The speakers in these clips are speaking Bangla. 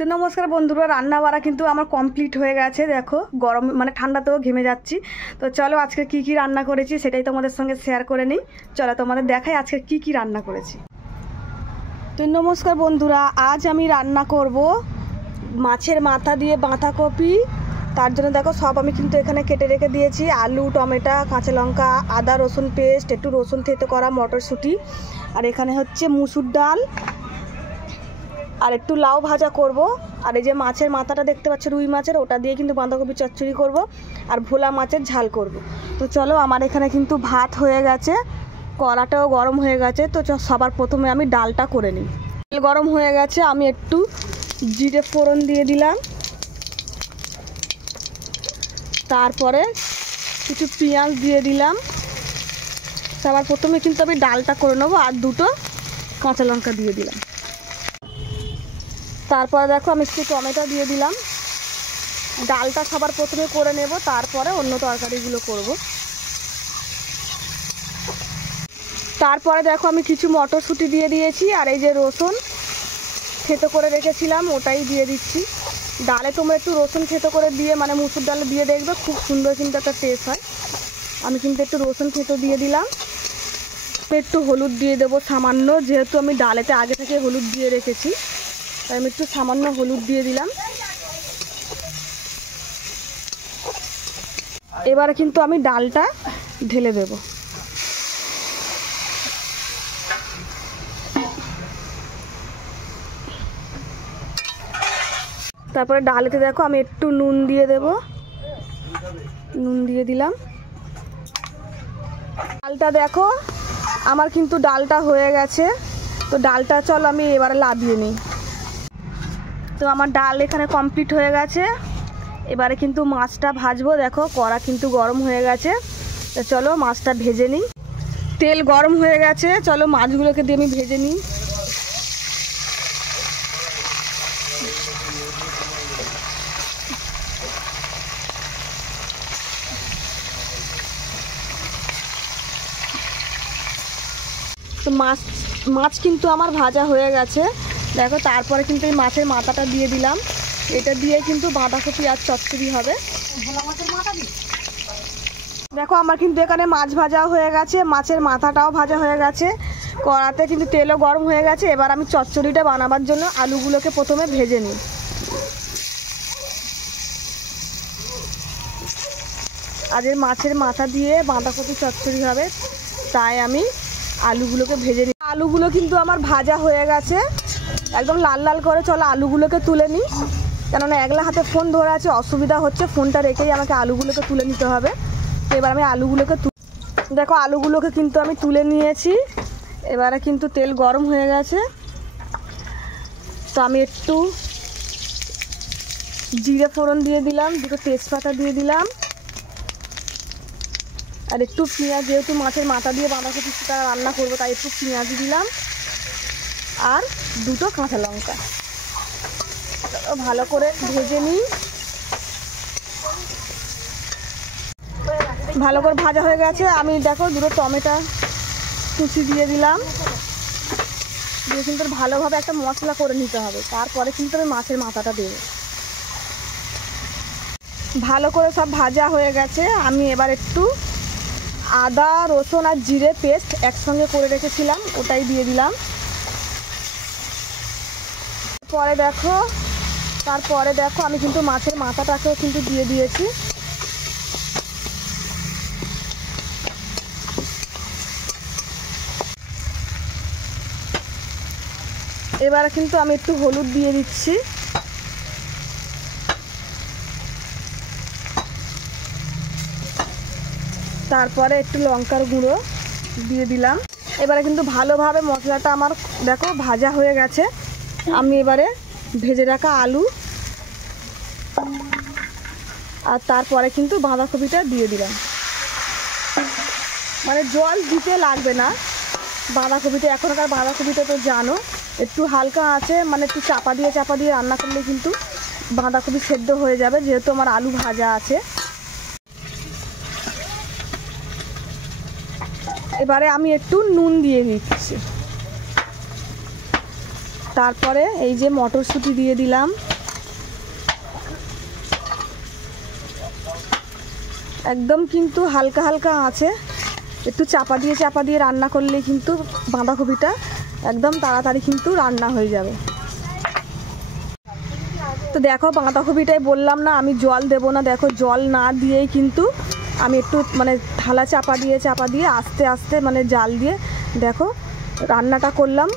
তো নমস্কার বন্ধুরা, রান্না বাড়া কিন্তু আমার কমপ্লিট হয়ে গেছে। দেখো গরম মানে ঠান্ডাতেও ঘেমে যাচ্ছি। তো চলো আজকে কি কি রান্না করেছি সেটাই তোমাদের সঙ্গে শেয়ার করে নিই। চলো তোমাদের দেখাই আজকে কি কি রান্না করেছি। তো নমস্কার বন্ধুরা, আজ আমি রান্না করব মাছের মাথা দিয়ে বাঁধাকপি। তার জন্য দেখো সব আমি কিন্তু এখানে কেটে রেখে দিয়েছি। আলু, টমেটো, কাঁচা লঙ্কা, আদা রসুন পেস্ট, একটু রসুন থেতো করা মটরশুঁটি, আর এখানে হচ্ছে মুসুর ডাল, আর একটু লাউ ভাজা করব। আর এই যে মাছের মাথাটা দেখতে পাচ্ছ, রুই মাছের, ওটা দিয়ে কিন্তু বাঁধাকপি চচ্চড়ি করব, আর ভোলা মাছের ঝাল করব। তো চলো আমার এখানে কিন্তু ভাত হয়ে গেছে, কড়াটাও গরম হয়ে গেছে। তো সবার প্রথমে আমি ডালটা করে নিই। তেল গরম হয়ে গেছে, আমি একটু জিরে ফোড়ন দিয়ে দিলাম, তারপরে কিছু পেঁয়াজ দিয়ে দিলাম। সবার প্রথমে কিন্তু আমি ডালটা করে নেবো, আর দুটো কাঁচা লঙ্কা দিয়ে দিলাম। তারপরে দেখো আমি একটু টমেটো দিয়ে দিলাম। ডালটা সবার প্রথমে করে নেব, তারপরে অন্য তরকারিগুলো করব। তারপরে দেখো আমি কিছু মটরশুঁটি দিয়ে দিয়েছি, আর এই যে রসুন থেতো করে রেখেছিলাম ওটাই দিয়ে দিচ্ছি। ডালে তোমরা একটু রসুন থেতো করে দিয়ে, মানে মুসুর ডালে দিয়ে দেখবে, খুব সুন্দর কিন্তু একটা টেস্ট হয়। আমি কিন্তু একটু রসুন থেতো দিয়ে দিলাম। একটু হলুদ দিয়ে দেবো সামান্য, যেহেতু আমি ডালেতে আগে থেকে হলুদ দিয়ে রেখেছি, তাই আমি একটু সামান্য হলুদ দিয়ে দিলাম। এবারে কিন্তু আমি ডালটা ঢেলে দেব। তারপরে ডালেতে দেখো আমি একটু নুন দিয়ে দেব, নুন দিয়ে দিলাম। ডালটা দেখো আমার কিন্তু ডালটা হয়ে গেছে। তো ডালটা চলো আমি এবারে লাভিয়ে নিই। তো আমার ডাল এখানে কমপ্লিট হয়ে গেছে। এবারে কিন্তু মাছটা ভাজবো। দেখো কড়া কিন্তু গরম হয়ে গেছে, তো চলো মাছটা ভেজে নিই। তেল গরম হয়ে গেছে, চলো মাছগুলোকে দিয়ে আমি ভেজে নিই। তো মাছ কিন্তু আমার ভাজা হয়ে গেছে। দেখো তারপরে কিন্তু এই মাছের মাথাটা দিয়ে দিলাম। এটা দিয়ে কিন্তু বাঁধাকপি আর চচ্চড়ি হবে। দেখো আমার কিন্তু এখানে মাছ ভাজা হয়ে গেছে, মাছের মাথাটাও ভাজা হয়ে গেছে। কড়াতে কিন্তু তেলও গরম হয়ে গেছে। এবার আমি চচ্চড়িটা বানাবার জন্য আলুগুলোকে প্রথমে ভেজে নিই। আর এই মাছের মাথা দিয়ে বাঁধাকপি চচ্চড়ি হবে, তাই আমি আলুগুলোকে ভেজে নিই। আলুগুলো কিন্তু আমার ভাজা হয়ে গেছে একদম লাল লাল করে। চলো আলুগুলোকে তুলে নিই, কেননা একলা হাতে ফোন ধরে আছে, অসুবিধা হচ্ছে। ফোনটা রেখেই আমাকে আলুগুলোকে তুলে নিতে হবে। তো এবার আমি আলুগুলোকে দেখো আলুগুলোকে কিন্তু আমি তুলে নিয়েছি। এবারে কিন্তু তেল গরম হয়ে গেছে, তো আমি একটু জিরে ফোড়ন দিয়ে দিলাম, দুটো তেজপাতা দিয়ে দিলাম, আর একটু পেঁয়াজ, যেহেতু মাছের মাথা দিয়ে বাঁধাকপিটা রান্না করবো তাই একটু পেঁয়াজ দিলাম, আর দুটো কাঁচা লঙ্কা। ভালো করে ভেজে নিই। ভালো করে ভাজা হয়ে গেছে। আমি দেখো দুটো টমেটো কুচি দিয়ে দিলাম, দিয়ে কিন্তু ভালোভাবে একটা মশলা করে নিতে হবে। তারপরে কিন্তু আমি মাছের মাথাটা দেবো। ভালো করে সব ভাজা হয়ে গেছে। আমি এবার একটু আদা রসুন আর জিরে পেস্ট একসঙ্গে করে রেখেছিলাম, ওটাই দিয়ে দিলাম। তারপরে দেখো আমি কিন্তু মাছের মাথাটাকেও কিন্তু দিয়ে দিয়েছি। এবারে কিন্তু আমি একটু হলুদ দিয়ে দিচ্ছি, তারপরে একটু লঙ্কার গুঁড়ো দিয়ে দিলাম। এবারে কিন্তু ভালোভাবে মশলাটা আমার দেখো ভাজা হয়ে গেছে। আমি এবারে ভেজে রাখা আলু আর তারপরে কিন্তু বাঁধাকপিটা দিয়ে দিলাম। মানে জল দিতে লাগবে না বাঁধাকপিতে, এখনকার বাঁধাকপিটা তো জানো একটু হালকা আছে, মানে একটু চাপা দিয়ে রান্না করলে কিন্তু বাঁধাকপি সেদ্ধ হয়ে যাবে, যেহেতু আমার আলু ভাজা আছে। এবারে আমি একটু নুন দিয়ে দিচ্ছি। তারপরে এই যে মটরশুঁটি দিয়ে দিলাম, একদম কিন্তু হালকা হালকা আছে, একটু চাপা দিয়ে রান্না করলে কিন্তু বাঁধাকপিটা একদম তাড়াতাড়ি কিন্তু রান্না হয়ে যাবে। তো দেখো বাঁধাকপিটাই বললাম না আমি জল দেবো না, দেখো জল না দিয়েই কিন্তু আমি একটু মানে থালা চাপা দিয়ে আস্তে আস্তে মানে জাল দিয়ে দেখো রান্নাটা করলাম।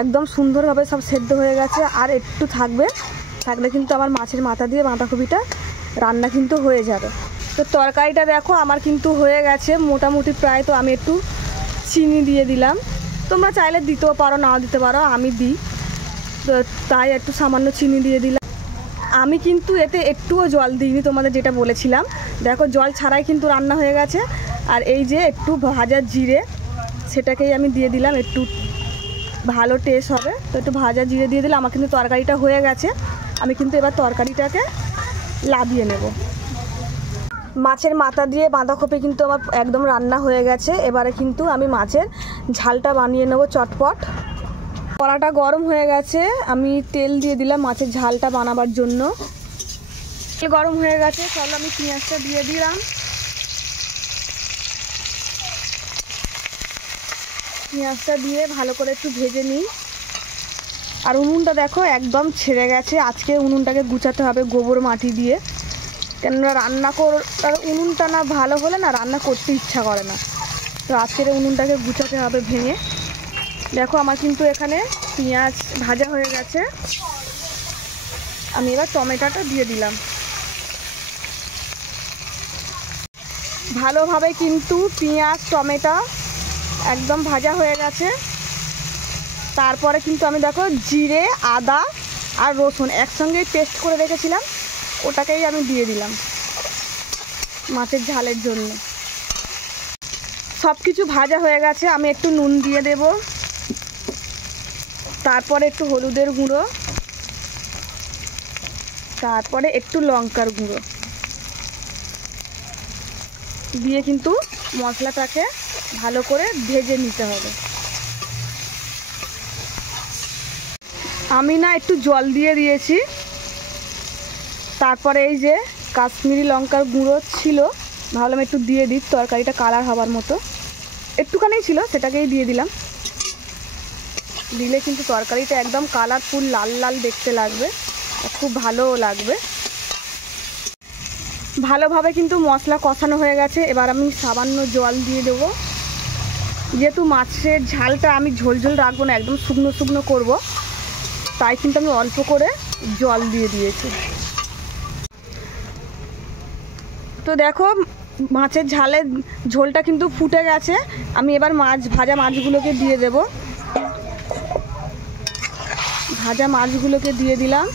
একদম সুন্দরভাবে সব সেদ্ধ হয়ে গেছে, আর একটু থাকলে কিন্তু আমার মাছের মাথা দিয়ে বাঁধাকপিটা রান্না কিন্তু হয়ে যাবে। তো তরকারিটা দেখো আমার কিন্তু হয়ে গেছে মোটামুটি প্রায়। তো আমি একটু চিনি দিয়ে দিলাম, তোমরা চাইলে দিতেও পারো নাও দিতে পারো, আমি দিই তো তাই একটু সামান্য চিনি দিয়ে দিলাম। আমি কিন্তু এতে একটুও জল দিইনি, তোমাদের যেটা বলেছিলাম। দেখো জল ছাড়াই কিন্তু রান্না হয়ে গেছে। আর এই যে একটু ভাজা জিরে সেটাকেই আমি দিয়ে দিলাম, একটু ভালো টেস্ট হবে তো একটু ভাজা জিরে দিয়ে দিলে আমার কিন্তু তরকারিটা হয়ে গেছে। আমি কিন্তু এবার তরকারিটাকে লাবিয়ে নেব। মাছের মাথা দিয়ে বাঁধাকপি কিন্তু আমার একদম রান্না হয়ে গেছে। এবারে কিন্তু আমি মাছের ঝালটা বানিয়ে নেব চটপট। কড়াটা গরম হয়ে গেছে, আমি তেল দিয়ে দিলাম মাছের ঝালটা বানাবার জন্য। তেল গরম হয়ে গেছে, চলো আমি পেঁয়াজটা দিয়ে দিলাম। পেঁয়াজটা দিয়ে ভালো করে একটু ভেজে নিই। আর উনুনটা দেখো একদম ছেড়ে গেছে, আজকে উনুনটাকে গুছাতে হবে গোবর মাটি দিয়ে, কেননা উনুনটা না ভালো হলে না রান্না করতে ইচ্ছা করে না। তো আজকের উনুনটাকে গুছাতে হবে ভেঙে। দেখো আমার কিন্তু এখানে পেঁয়াজ ভাজা হয়ে গেছে, আমি এবার টমেটোটা দিয়ে দিলাম। ভালোভাবে কিন্তু পেঁয়াজ টমেটো একদম ভাজা হয়ে গেছে। তারপরে কিন্তু আমি দেখো জিরে আদা আর রসুন একসঙ্গেই পেস্ট করে রেখেছিলাম, ওটাকেই আমি দিয়ে দিলাম মাছের ঝালের জন্য। সব কিছু ভাজা হয়ে গেছে, আমি একটু নুন দিয়ে দেব, তারপরে একটু হলুদের গুঁড়ো, তারপরে একটু লঙ্কার গুঁড়ো দিয়ে কিন্তু মশলাটাকে ভালো করে ভেজে নিতে হবে। আমি না একটু জল দিয়ে দিয়েছি, তারপরে এই যে কাশ্মীরি লঙ্কার গুঁড়ো ছিল, ভাবলাম একটু দিয়ে দিই তরকারিটা কালার হবার মতো, একটুখানি ছিল সেটাকেই দিয়ে দিলাম। দিলে কিন্তু তরকারিটা একদম কালারফুল লাল লাল দেখতে লাগবে, খুব ভালোও লাগবে। ভালোভাবে কিন্তু মশলা কষানো হয়ে গেছে, এবার আমি সামান্য জল দিয়ে দেবো। যেহেতু মাছের ঝালটা আমি ঝোল রাখবো না, একদম শুকনো শুকনো করবো, তাই কিন্তু আমি অল্প করে জল দিয়ে দিয়েছি। তো দেখো মাছের ঝালের ঝোলটা কিন্তু ফুটে গেছে, আমি এবার ভাজা মাছগুলোকে দিয়ে দেব। ভাজা মাছগুলোকে দিয়ে দিলাম,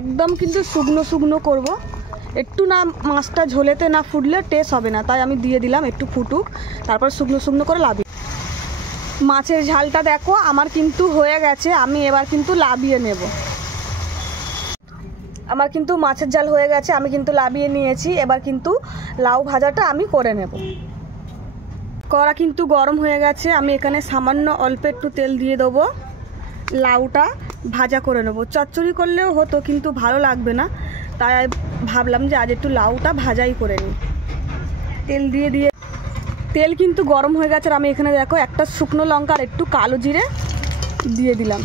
একদম কিন্তু শুকনো শুকনো করব, একটু না মাছটা ঝোলেতে না ফুটলে টেস্ট হবে না, তাই আমি দিয়ে দিলাম একটু ফুটুক, তারপর শুকনো শুকনো করে লাবি। মাছের ঝালটা দেখো আমার কিন্তু হয়ে গেছে, আমি এবার কিন্তু লাবিয়ে নেব। আমার কিন্তু মাছের ঝাল হয়ে গেছে, আমি কিন্তু লাবিয়ে নিয়েছি। এবার কিন্তু লাউ ভাজাটা আমি করে নেব। কড়া কিন্তু গরম হয়ে গেছে, আমি এখানে সামান্য অল্প একটু তেল দিয়ে দেবো, লাউটা ভাজা করে নেব। চচ্চড়ি করলেও হতো কিন্তু ভালো লাগবে না, তাই ভাবলাম যে আজ একটু লাউটা ভাজাই করে নিই। তেল কিন্তু গরম হয়ে গেছে, আর আমি এখানে দেখো একটা শুকনো লঙ্কা আর একটু কালো জিরে দিয়ে দিলাম।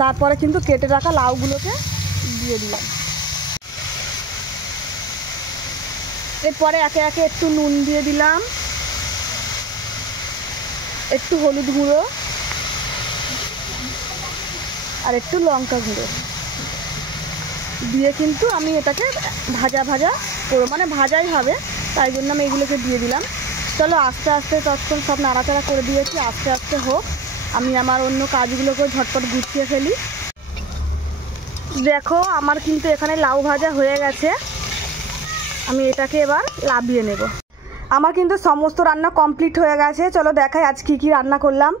তারপরে কিন্তু কেটে রাখা লাউগুলোকে দিয়ে দিলাম। এরপরে একে একে একটু নুন দিয়ে দিলাম, একটু হলুদ গুঁড়ো আর একটু লঙ্কা গুঁড়ো দিয়ে কিন্তু আমি এটাকে ভাজা করবো, মানে ভাজাই হবে, তাই জন্য আমি এগুলোকে দিয়ে দিলাম। চলো আস্তে আস্তে তখন সব নাড়াচাড়া করে দিয়েছি, আস্তে আস্তে হোক, আমি আমার অন্য কাজগুলোকে ঝটপট গুছিয়ে ফেলি। দেখো আমার কিন্তু এখানে লাউ ভাজা হয়ে গেছে, আমি এটাকে এবার লাবিয়ে নেব। আমার কিন্তু সমস্ত রান্না কমপ্লিট হয়ে গেছে, চলো দেখাই আজ কী রান্না করলাম।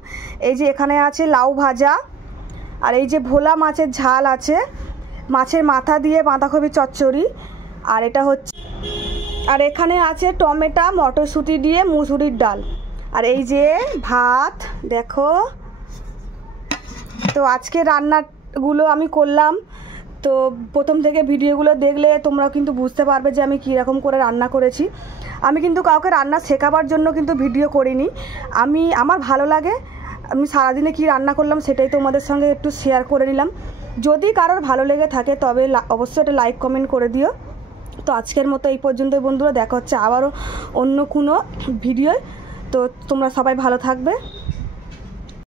এই যে এখানে আছে লাউ ভাজা, আর এই যে ভোলা মাছের ঝাল আছে, মাছের মাথা দিয়ে বাঁধাকপি চচ্চড়ি, আর এখানে আছে টমেটো মটরশুঁটি দিয়ে মুসুরির ডাল, আর এই যে ভাত দেখো। তো আজকে রান্নাগুলো আমি করলাম, তো প্রথম থেকে ভিডিওগুলো দেখলে তোমরা কিন্তু বুঝতে পারবে যে আমি কীরকম করে রান্না করেছি। আমি কিন্তু কাউকে রান্না শেখাবার জন্য কিন্তু ভিডিও করিনি, আমার ভালো লাগে, আমি সারাদিনে কি রান্না করলাম সেটাই তোমাদের সঙ্গে একটু শেয়ার করে নিলাম। যদি কারোর ভালো লেগে থাকে তবে অবশ্যই একটা লাইক কমেন্ট করে দিও। তো আজকের মতো এই পর্যন্তই বন্ধুরা, দেখা হচ্ছে আবারও অন্য কোনো ভিডিওয়। তো তোমরা সবাই ভালো থাকবে।